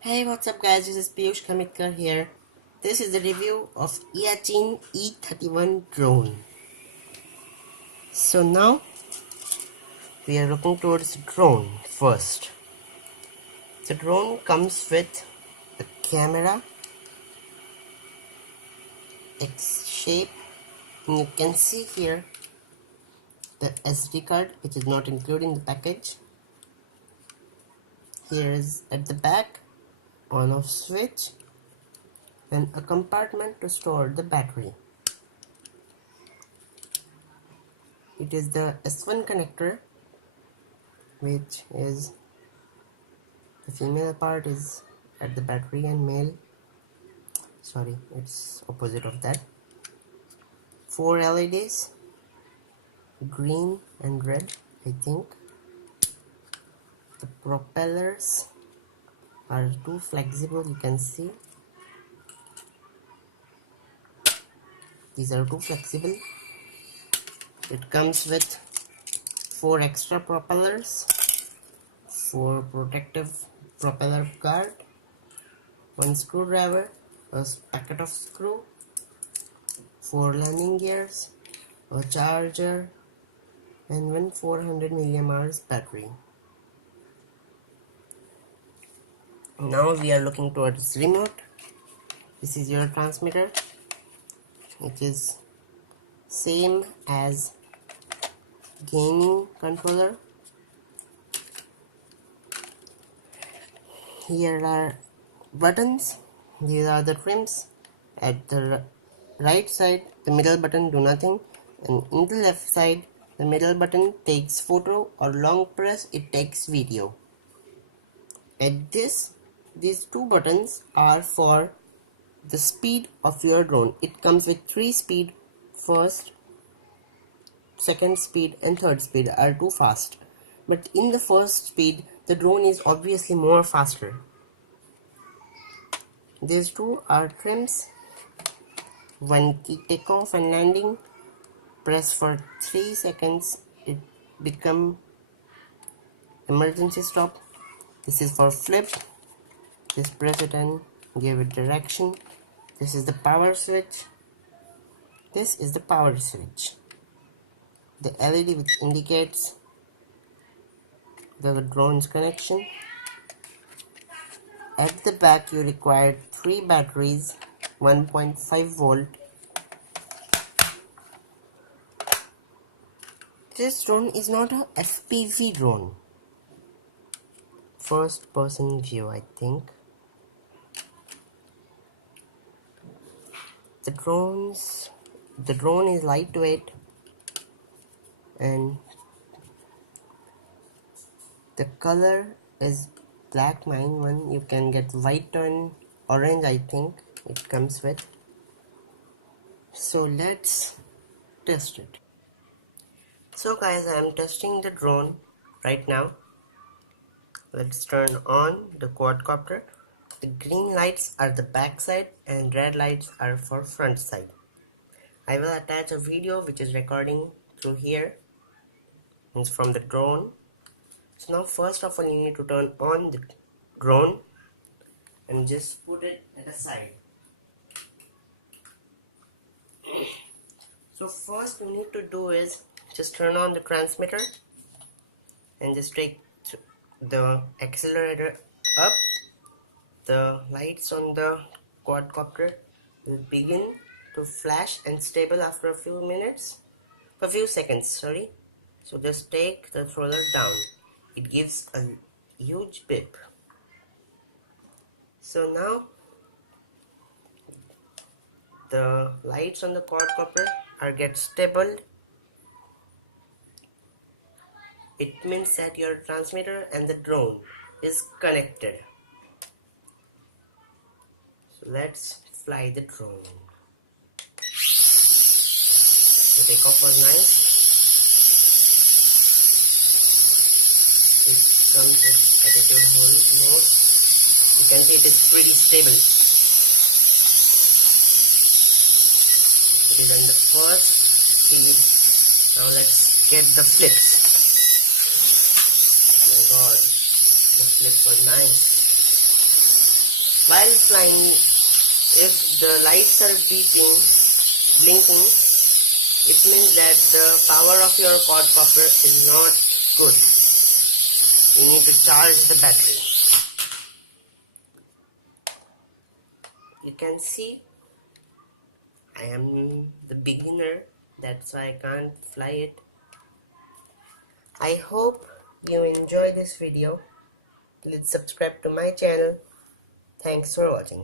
Hey, what's up guys, this is Piyush Kamitkar here. This is the review of Eachine E31 drone. So now, we are looking towards the drone first. The drone comes with a camera, X shape, and you can see here the SD card which is not included in the package. Here is at the back, on off switch, and a compartment to store the battery. It is the S1 connector, which is the female part is at the battery and male, sorry, it's opposite of that. 4 LEDs, green and red, I think. The propellers are too flexible, you can see. These are too flexible. It comes with 4 extra propellers, 4 protective propeller guard, 1 screwdriver, a packet of screw, 4 landing gears, a charger, and 1 400 mAh battery. Now we are looking towards remote. This is your transmitter. It is same as gaming controller. Here are buttons. These are the trims. At the right side, the middle button do nothing, and in the left side, the middle button takes photo, or long press it takes video. At these 2 buttons are for the speed of your drone. It comes with 3 speed. First, second speed and third speed are too fast, but in the first speed the drone is obviously more faster. These 2 are trims. 1 key takeoff and landing. Press for 3 seconds, it become emergency stop. This is for flip. Just press it and give it direction. This is the power switch. This is the power switch. The LED which indicates the drone's connection. At the back you require 3 batteries, 1.5 volt. This drone is not a FPV drone. First person view, I think. The drone is lightweight, and the color is black. Mine one, you can get white and orange, I think it comes with. So let's test it. So guys, I am testing the drone right now. Let's turn on the quadcopter. The green lights are the back side and red lights are for front side. I will attach a video which is recording through here. It's from the drone. So now first of all you need to turn on the drone and just put it at the side. So first you need to do is just turn on the transmitter and just take the accelerator up. The lights on the quadcopter will begin to flash and stable after a few seconds, sorry. So just take the throttle down. It gives a huge beep. So now the lights on the quadcopter are get stable. It means that your transmitter and the drone is connected. So let's fly the drone. The takeoff was nice. It comes with attitude hold mode. You can see it is pretty stable. It is on the first speed. Now let's get the flips. Oh my god, the flips were nice. While flying, if the lights are blinking, it means that the power of your quadcopter is not good. You need to charge the battery. You can see I am the beginner, that's why I can't fly it. I hope you enjoy this video. Please subscribe to my channel. Thanks for watching.